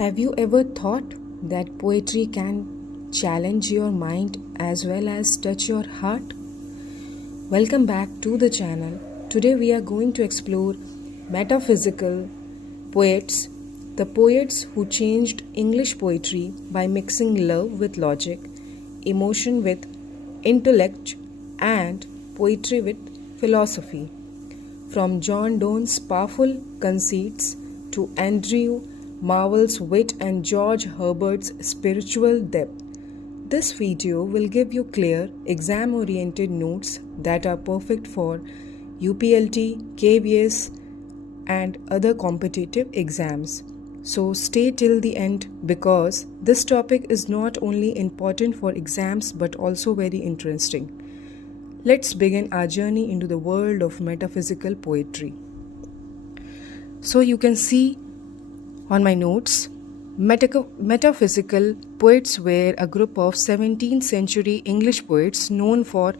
Have you ever thought that poetry can challenge your mind as well as touch your heart? Welcome back to the channel. Today we are going to explore metaphysical poets, the poets who changed English poetry by mixing love with logic, emotion with intellect, and poetry with philosophy. From John Donne's powerful conceits to Andrew Marvell's wit and George Herbert's spiritual depth, this video will give you clear, exam-oriented notes that are perfect for UPLT, KVS, and other competitive exams. So stay till the end because this topic is not only important for exams but also very interesting. Let's begin our journey into the world of metaphysical poetry. So you can see on my notes, metaphysical poets were a group of 17th century English poets known for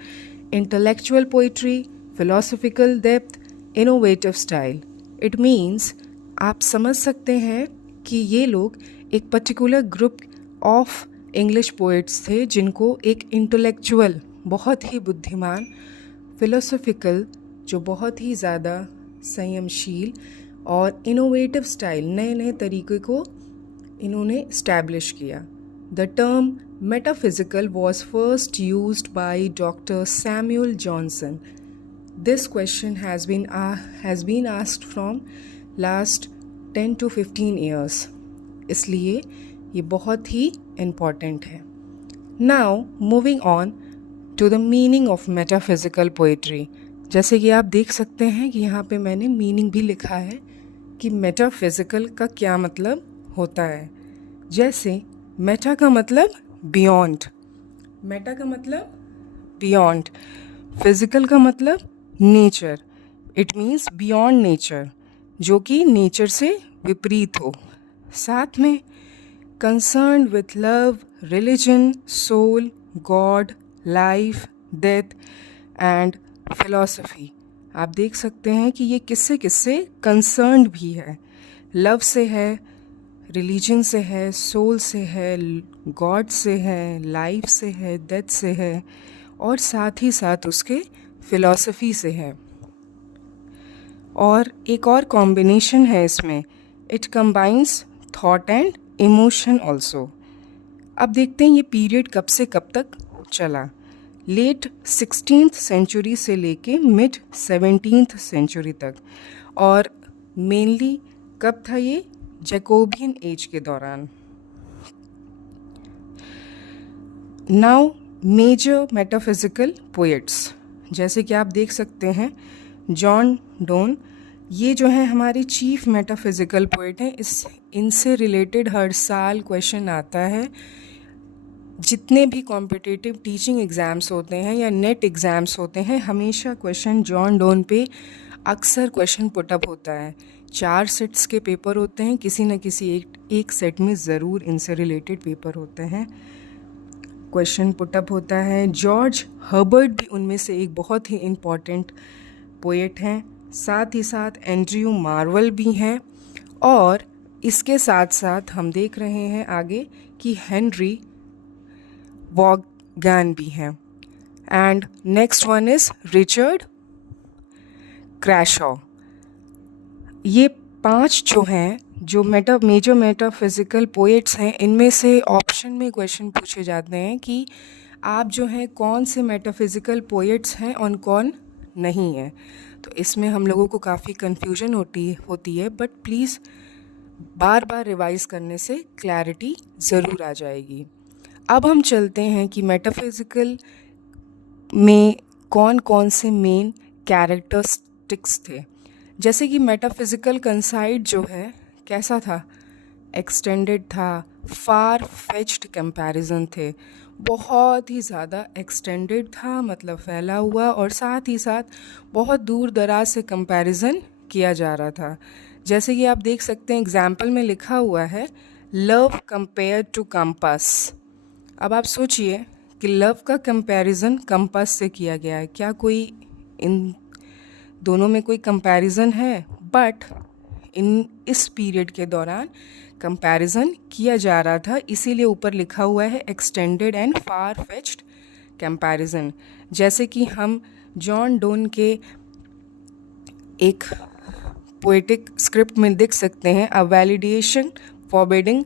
intellectual poetry, philosophical depth, innovative style. It means आप समझ सकते हैं कि ये लोग एक particular group of English poets थे जिनको एक इंटेलेक्चुअल, बहुत ही बुद्धिमान, फिलोसॉफिकल, जो बहुत ही ज़्यादा संयमशील और इनोवेटिव स्टाइल, नए नए तरीके को इन्होंने इस्टेब्लिश किया. The term metaphysical was first used by doctor Samuel Johnson. This question has been asked from last 10 to 15 years. इसलिए ये बहुत ही इम्पॉर्टेंट है. Now moving on to the meaning of metaphysical poetry. जैसे कि आप देख सकते हैं कि यहाँ पे मैंने मीनिंग भी लिखा है कि मेटाफिजिकल का क्या मतलब होता है. जैसे मेटा का मतलब बियॉन्ड, मेटा का मतलब बियॉन्ड, फिजिकल का मतलब nature. It means beyond nature, जो कि नेचर से विपरीत हो. साथ में concern with love, religion, soul, God, life, death and philosophy. आप देख सकते हैं कि ये किससे किससे कंसर्न्ड भी है. लव से है, रिलीजन से है, सोल से है, गॉड से है, लाइफ से है, डेथ से है और साथ ही साथ उसके फिलॉसफी से है. और एक और कॉम्बिनेशन है इसमें, it combines thought and emotion also. अब देखते हैं ये पीरियड कब से कब तक चला. लेट 16th सेंचुरी से लेके मिड 17th सेंचुरी तक. और मेनली कब था ये? जैकोबियन एज के दौरान. नाउ मेजर मेटाफिजिकल पोएट्स, जैसे कि आप देख सकते हैं जॉन डोन, ये जो है हमारे चीफ मेटाफिजिकल पोएट हैं. इनसे रिलेटेड हर साल क्वेश्चन आता है. जितने भी कॉम्पिटिटिव टीचिंग एग्ज़ाम्स होते हैं या नेट एग्ज़ाम्स होते हैं, हमेशा क्वेश्चन जॉन डोन पे अक्सर क्वेश्चन पुटअप होता है. 4 सेट्स के पेपर होते हैं, किसी न किसी एक सेट में ज़रूर इनसे रिलेटेड पेपर होते हैं, क्वेश्चन पुटअप होता है. जॉर्ज हर्बर्ट भी उनमें से एक बहुत ही इम्पॉर्टेंट पोएट हैं. साथ ही साथ एंड्रयू मार्वल भी हैं. और इसके साथ साथ हम देख रहे हैं आगे कि हेनरी वॉगन भी हैं. And next one is Richard Crashaw. ये 5 जो हैं, जो मेजर मेटाफिजिकल पोएट्स हैं, इनमें से ऑप्शन में क्वेश्चन पूछे जाते हैं कि आप जो हैं कौन से मेटाफिजिकल पोएट्स हैं और कौन नहीं है. तो इसमें हम लोगों को काफ़ी कन्फ्यूजन होती है but please bar bar revise करने से क्लैरिटी ज़रूर आ जाएगी. अब हम चलते हैं कि मेटाफिजिकल में कौन कौन से मेन कैरेक्टरिस्टिक्स थे. जैसे कि मेटाफिजिकल कंसाइट जो है कैसा था? एक्सटेंडेड था, फार फेच्ड कंपैरिजन थे, बहुत ही ज़्यादा एक्सटेंडेड था, मतलब फैला हुआ, और साथ ही साथ बहुत दूर दराज से कंपैरिजन किया जा रहा था. जैसे कि आप देख सकते हैं एग्जाम्पल में लिखा हुआ है लव कंपेयर टू कंपास. अब आप सोचिए कि लव का कंपैरिजन कंपास से किया गया है. क्या कोई इन दोनों में कोई कंपैरिजन है? बट इस पीरियड के दौरान कंपैरिजन किया जा रहा था, इसीलिए ऊपर लिखा हुआ है extended and far fetched comparison. जैसे कि हम जॉन डोन के एक पोएटिक स्क्रिप्ट में देख सकते हैं, अ वैलिडेशन फॉरबिडिंग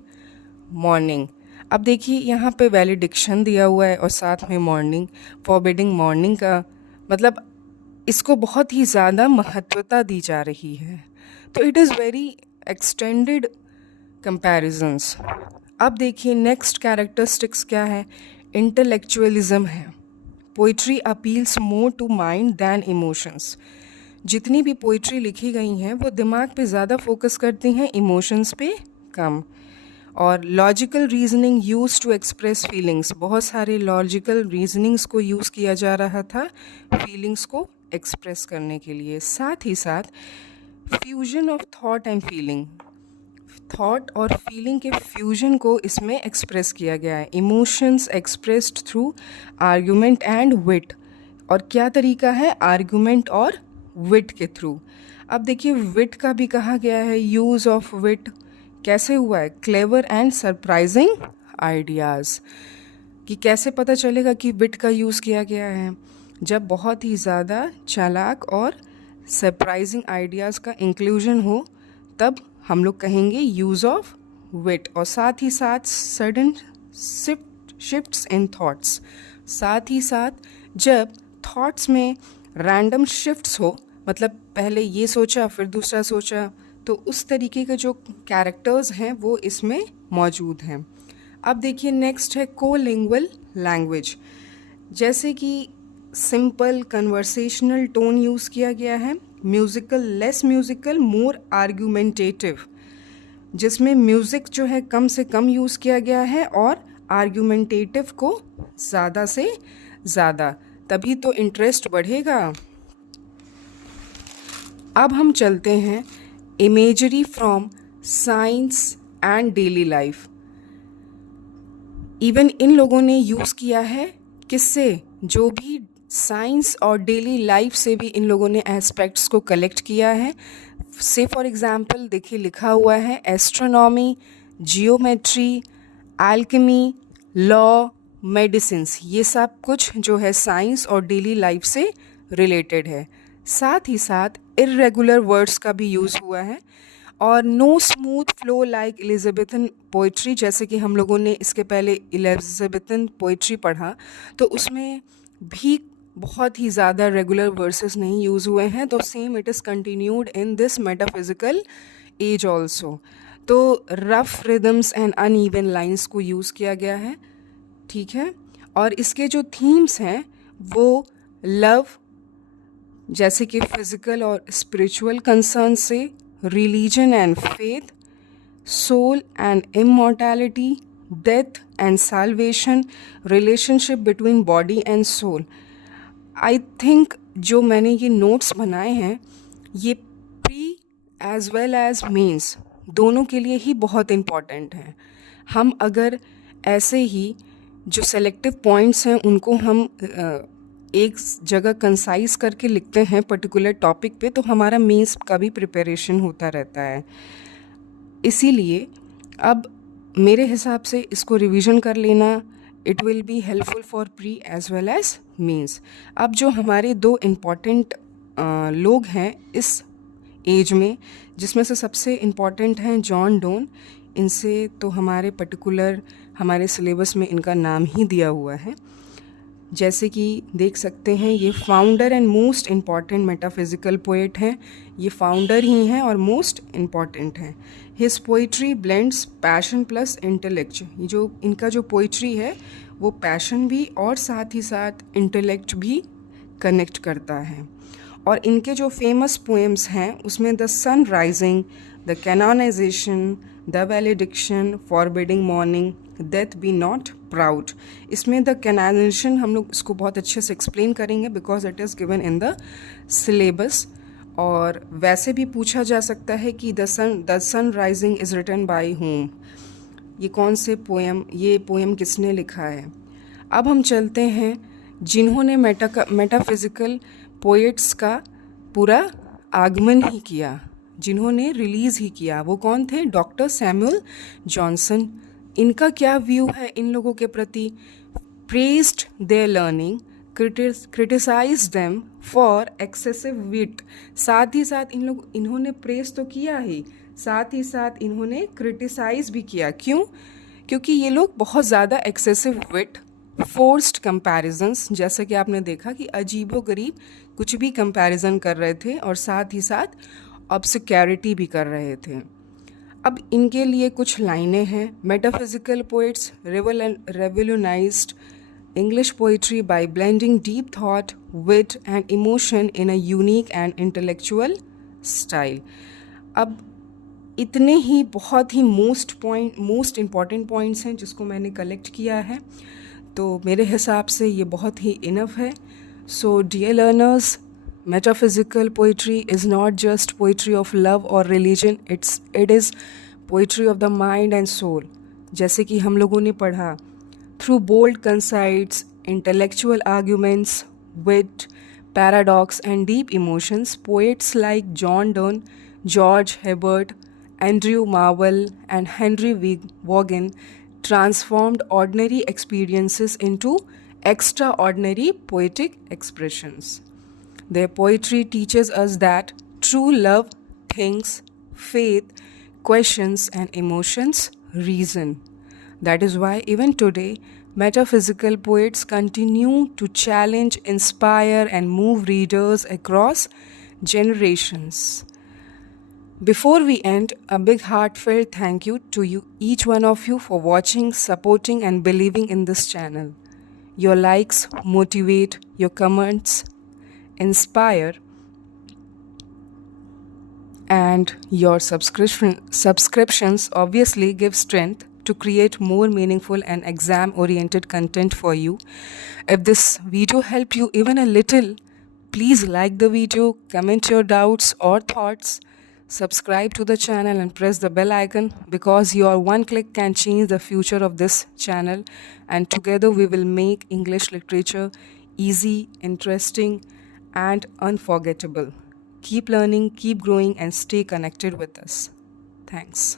मॉर्निंग। अब देखिए यहाँ पे वैलिडिक्शन दिया हुआ है और साथ में मॉर्निंग, फॉरबिडिंग मॉर्निंग का मतलब इसको बहुत ही ज़्यादा महत्वता दी जा रही है। तो it is very extended comparisons. अब देखिए नेक्स्ट कैरेक्टरिस्टिक्स क्या है, इंटेलेक्चुअलिज्म है। Poetry appeals more to mind than emotions. जितनी भी पोइट्री लिखी गई हैं वो दिमाग पे ज़्यादा फोकस करती हैं, इमोशंस पे कम। और logical reasoning use to express feelings, बहुत सारे लॉजिकल रीजनिंग्स को यूज़ किया जा रहा था फीलिंग्स को एक्सप्रेस करने के लिए। साथ ही साथ fusion of thought and feeling, thought और फीलिंग के फ्यूजन को इसमें एक्सप्रेस किया गया है। Emotions expressed through argument and wit, और क्या तरीका है, आर्ग्यूमेंट और विट के थ्रू। अब देखिए विट का भी कहा गया है, यूज़ ऑफ विट कैसे हुआ है, क्लेवर एंड सरप्राइजिंग आइडियाज़, कि कैसे पता चलेगा कि विट का यूज़ किया गया है, जब बहुत ही ज़्यादा चालाक और सरप्राइजिंग आइडियाज़ का इंक्लूजन हो तब हम लोग कहेंगे यूज़ ऑफ विट। और साथ ही साथ सडन शिफ्ट्स इन थॉट्स, साथ ही साथ जब थॉट्स में रैंडम शिफ्ट्स हो, मतलब पहले ये सोचा फिर दूसरा सोचा, तो उस तरीके के जो कैरेक्टर्स हैं वो इसमें मौजूद हैं। अब देखिए नेक्स्ट है कोलिंगुअल लैंग्वेज। जैसे कि सिंपल कन्वर्सेशनल टोन यूज़ किया गया है, म्यूज़िकल लेस म्यूज़िकल मोर आर्ग्यूमेंटेटिव, जिसमें म्यूज़िक जो है कम से कम यूज़ किया गया है और आर्ग्यूमेंटेटिव को ज़्यादा से ज़्यादा, तभी तो इंटरेस्ट बढ़ेगा। अब हम चलते हैं imagery from science and daily life. Even in लोगों ने यूज़ किया है किससे, जो भी साइंस और डेली लाइफ से भी इन लोगों ने एस्पेक्ट्स को कलेक्ट किया है। से फॉर एग्जांपल देखिए लिखा हुआ है astronomy, geometry, alchemy, law, medicines, ये सब कुछ जो है साइंस और डेली लाइफ से रिलेटेड है। साथ ही साथ इर्रेगुलर वर्ड्स का भी यूज़ हुआ है, और no smooth flow like Elizabethan poetry, जैसे कि हम लोगों ने इसके पहले एलिजाबेथन पोइट्री पढ़ा तो उसमें भी बहुत ही ज़्यादा रेगुलर वर्सेस नहीं यूज़ हुए हैं। तो same it is continued in this metaphysical age also. तो rough rhythms and uneven lines को यूज़ किया गया है, ठीक है। और इसके जो थीम्स हैं वो लव, जैसे कि फिज़िकल और स्पिरिचुअल कंसर्न से, religion and faith, soul and immortality, death and salvation, relationship between body and soul. I think जो मैंने ये नोट्स बनाए हैं ये pre as well as mains दोनों के लिए ही बहुत इम्पॉर्टेंट हैं। हम अगर ऐसे ही जो सेलेक्टिव पॉइंट्स हैं उनको हम एक जगह कंसाइज करके लिखते हैं पर्टिकुलर टॉपिक पे, तो हमारा मेंस का भी प्रिपरेशन होता रहता है। इसीलिए अब मेरे हिसाब से इसको रिवीजन कर लेना, it will be helpful for pre as well as mains. अब जो हमारे दो इम्पॉर्टेंट लोग हैं इस एज में, जिसमें से सबसे इम्पॉर्टेंट हैं जॉन डोन, इनसे तो हमारे पर्टिकुलर हमारे सिलेबस में इनका नाम ही दिया हुआ है। जैसे कि देख सकते हैं ये founder and most important metaphysical poet हैं, ये फाउंडर ही हैं और मोस्ट इम्पॉर्टेंट हैं। His poetry blends passion plus intellect, ये जो इनका जो पोइट्री है वो पैशन भी और साथ ही साथ इंटेलेक्ट भी कनेक्ट करता है। और इनके जो फेमस पोएम्स हैं उसमें the sun rising, the canonization, the valediction, forbidding mourning, death be not proud. इसमें द कैनोनाइजेशन हम लोग इसको बहुत अच्छे से एक्सप्लेन करेंगे because it is given in the syllabus. और वैसे भी पूछा जा सकता है कि the sun rising is written by whom, ये कौन से ये पोएम किसने लिखा है। अब हम चलते हैं जिन्होंने मेटाफिजिकल पोएट्स का पूरा आगमन ही किया, जिन्होंने रिलीज़ ही किया। वो कौन थे? Doctor Samuel Johnson. इनका क्या व्यू है इन लोगों के प्रति? Praised their learning, criticise them for excessive wit. साथ ही साथ इन्होंने प्रेज तो किया ही, साथ ही साथ इन्होंने क्रिटिसाइज भी किया। क्यों? क्योंकि ये लोग बहुत ज़्यादा एक्सेसिव विट, फोर्स्ड कंपैरिजंस, जैसे कि आपने देखा कि अजीबोगरीब कुछ भी कंपैरिजन कर रहे थे और साथ ही साथ ऑब्सिक्योरिटी भी कर रहे थे। अब इनके लिए कुछ लाइनें हैं। Metaphysical poets revolutionised English poetry by blending deep thought, wit, and emotion in a unique and intellectual style. अब इतने ही बहुत ही मोस्ट इम्पॉर्टेंट पॉइंट्स हैं जिसको मैंने कलेक्ट किया है, तो मेरे हिसाब से ये बहुत ही इनफ है। So dear learners, metaphysical poetry is not just poetry of love or religion, it is poetry of the mind and soul. जैसे कि हम लोगों ने पढ़ा, through bold conceits, intellectual arguments, wit, paradox, and deep emotions, poets like John Donne, George Herbert, Andrew Marvell, and Henry Vaughan transformed ordinary experiences into extraordinary poetic expressions. Their poetry teaches us that true love thinks, faith, questions, and emotions reason. That is why even today, metaphysical poets continue to challenge, inspire, and move readers across generations. Before we end, a big heartfelt thank you to each one of you for watching, supporting, and believing in this channel. Your likes motivate, your comments inspire, and your subscriptions obviously give strength to create more meaningful and exam-oriented content for you. If this video helped you even a little, please like the video, comment your doubts or thoughts, subscribe to the channel and press the bell icon, because your one click can change the future of this channel, and together we will make English literature easy, interesting, and unforgettable. Keep learning, keep growing, and stay connected with us. Thanks.